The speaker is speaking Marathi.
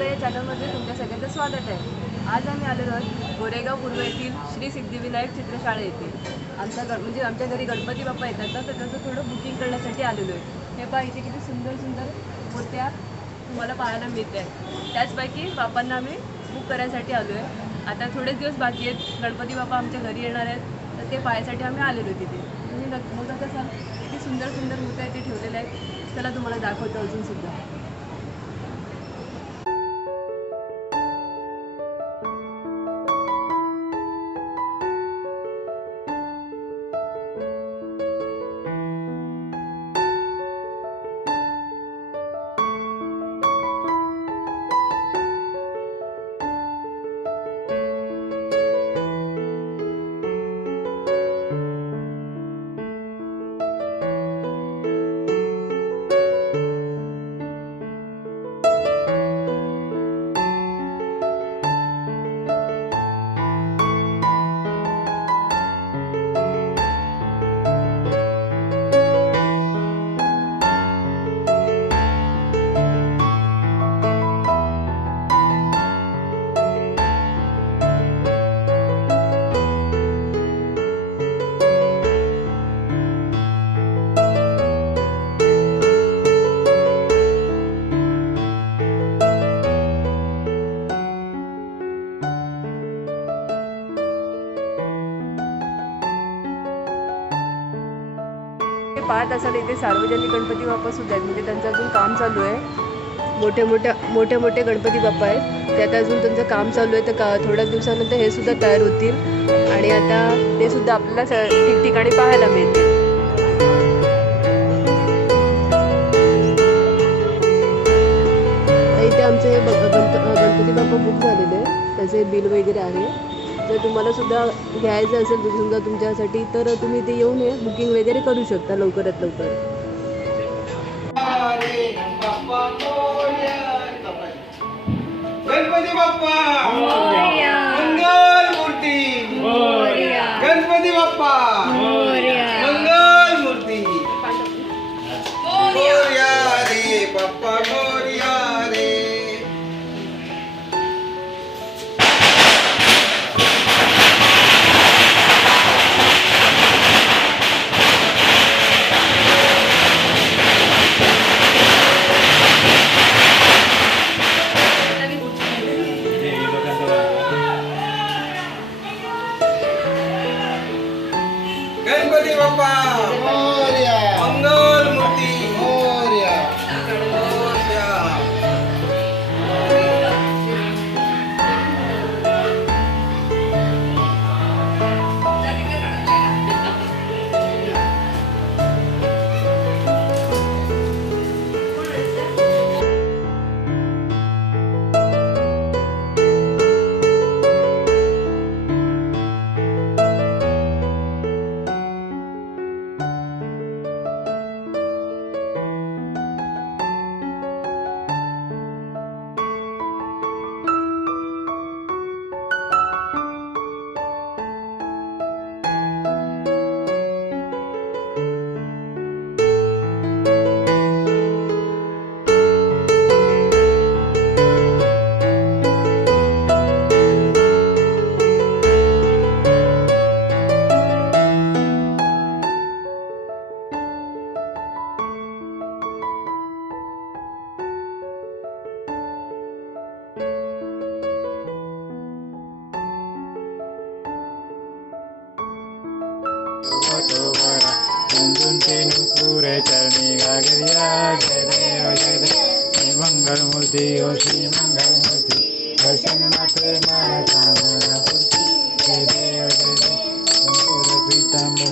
दादा या चॅनलमध्ये तुमच्या सगळ्यांचं स्वागत आहे। आज आम्ही आलेलो आहोत गोरेगाव पूर्व येथील श्री सिद्धिविनायक चित्रशाळे येथे। आमच्या घरी गणपती बाप्पा येतात तर त्याचं थोडं बुकिंग करण्यासाठी आलेलो आहे। हे पहा इथे किती सुंदर सुंदर मूर्त्या तुम्हाला पाहायला मिळतात। त्याचपैकी बाप्पांना आम्ही बुक करायसाठी आलो आहे। आता थोडेच दिवस बाकी आहेत, गणपती बाप्पा आमच्या घरी येणार आहेत, तर ते पाहायसाठी आम्ही आलेलो तिथे। तुम्ही बघत असाल किती सुंदर सुंदर मूर्त्या इथे ठेवलेल्या आहेत। चला तुम्हाला दाखवतो अजून सुद्धा। पाहत असाल इथे सार्वजनिक गणपती बाप्पा सुद्धा आहेत, म्हणजे त्यांचं अजून काम चालू आहे। मोठे गणपती बाप्पा आहेत, त्यात अजून त्यांचं काम चालू आहे। तर थोड्याच दिवसानंतर हे सुद्धा तयार होतील आणि आता ते सुद्धा आपल्याला ठिकठिकाणी पाहायला मिळतील। इथे आमचे हे गणपती बाप्पा बुक झालेले आहे, त्याचे बिल वगैरे आहे। जर तुम्हाला सुद्धा घ्यायचं असेल समजा तुमच्यासाठी, तर तुम्ही ते येऊन हे बुकिंग वगैरे करू शकता लवकरात लवकर। गणपती बाप्पा मंगल मूर्ती, गणपती बाप्पा मंगल मूर्ती, मोरया रे बाप्पा मोरया रे। गणपती बाप्पा मोरया मंगल मूर्ती मोरया मोरया। पूरे चरणी गागरिया जय देव जय देव। श्री मंगल मूर्ति हो श्री मंगल मूर्ति, दर्शन मात्र मारा कामना पूर्ति। जय देव जय देव। पूरे पीतांबर